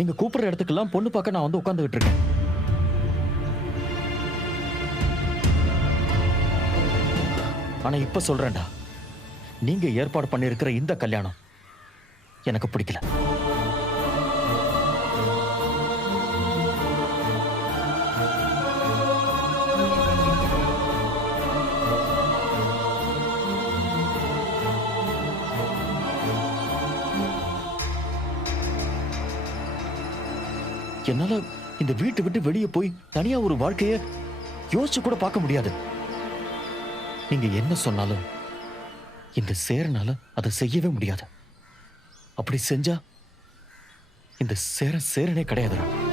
நீங்க கூப்பிடுற இடத்துக்கெல்லாம் பொண்ணு பார்க்க நான் வந்து உட்காந்துக்கிட்டு இருக்கேன். ஆனா இப்ப சொல்றேன்டா நீங்க ஏற்பாடு பண்ணியிருக்கிற இந்த கல்யாணம் எனக்கு பிடிக்கல. என்னால இந்த வீட்டை விட்டு வெளியே போய் தனியா ஒரு வாழ்க்கைய யோசிச்சு கூட பார்க்க முடியாது. நீங்க என்ன சொன்னாலும் இந்த சேரனால அதை செய்யவே முடியாது. அப்படி செஞ்சா இந்த சேர சேரனே கிடையாதுடா.